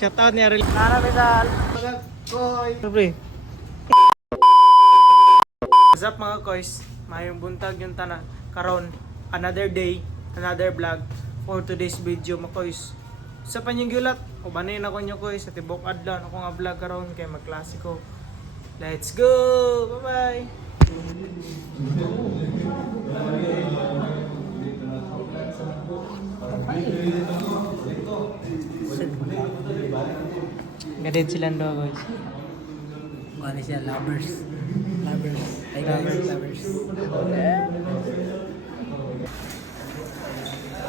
Shoutout ni Aril. Nara Rizal. Koy. Pre. What's up mga koys? Mayong buntag yung tanan. Karon, another day, another vlog for today's video mga koys. Sa panyang gulat, ubanin ako nyo koys sa tibok adlaw ako nga vlog karon kay magklasiko. Let's go! Bye-bye! Gadid silang doon guys. Ano siya? Lovers. Lovers. Hi guys, lovers.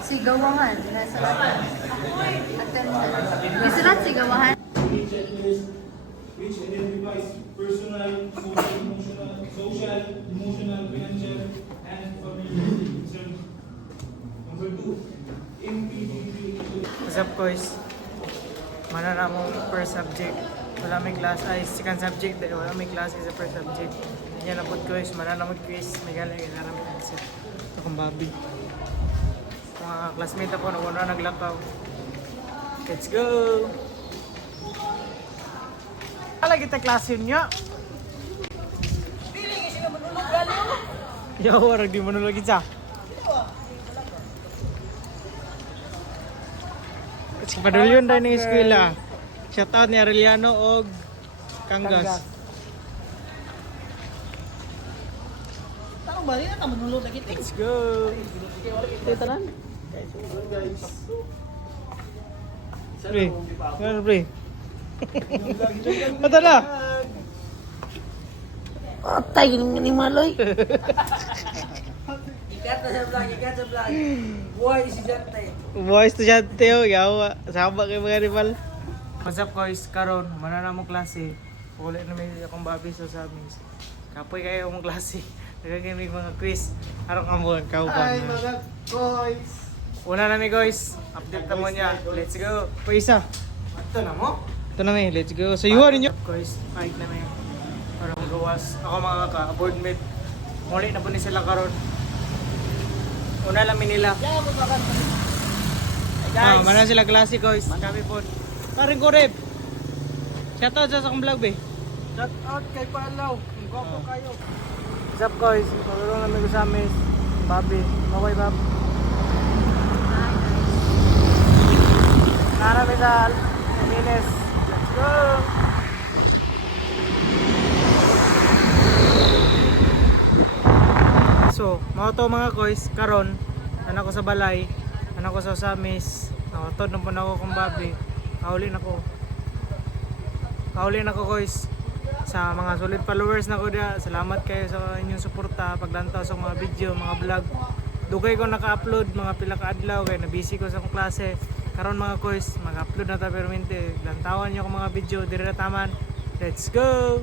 Sigawangan. Nasa attendance. Isulat sigawangan. Which identifies personal, social, emotional, financial, and familial concerns. Number 2, MPPP. What's up guys? Manana mo first subject. Wala may class ay second subject dahil wala may class sa first subject. Yan na po guys, manana mo quiz. May galing na may answer. Ito kong Bobby. Mga classmate ako na naglakaw. Let's go! Lagi kita klase niya. Yo, warag di manulog isa. Si Padulyon dahil ng eskwela. Shoutout ni Arellano og Kangas. Tanong ba rin na manulog lagi? Let's go! Ito tanan. Pre, ano pre? Mata na! Patay ni Maloy. Ikat na sa vlog, ikat sa vlog. Buhay si Jante. Mga estudyante o, yawa. Sama kayo mga rival. What's up guys? Karon, manana mo klase. Ulit na may akong Bobby sa samis. Kapoy kayo akong klase. Nagagay may mga quiz. Arong amon, kaupan. Hi mga boys. Una na mi guys. Update na mo niya. Let's go. Po isa. Ito na mo? Ito na may, let's go. So yuha ninyo. Guys, kahit na may parang gawas. Ako mga ka-board mate. Muli na po ni sila karon. Una lang nila. Guys. Mana sila klase guys. Kami po. Parang kurib. Shoutout sa akong vlog be. Shout out kay Palaw. Ang gwapo kayo. What's up guys? Pagulong namin ko sa amin. Bobby. Okay Bob. Nara Rizal. Ines. Let's go! So, mga to mga koys, karon, anak ko sa balay, anak ko sa Usamis, nakatod ng ako kong Bobby, kahulin ako koys, sa mga solid followers na ko dia, salamat kayo sa inyong suporta, paglantaw sa mga video, mga vlog, dugay ko naka-upload, mga pila ka adlaw, kaya na-busy ko sa akong klase, karon mga koys, mag-upload na ta permente, lantawan nyo akong mga video, diri na taman, let's go!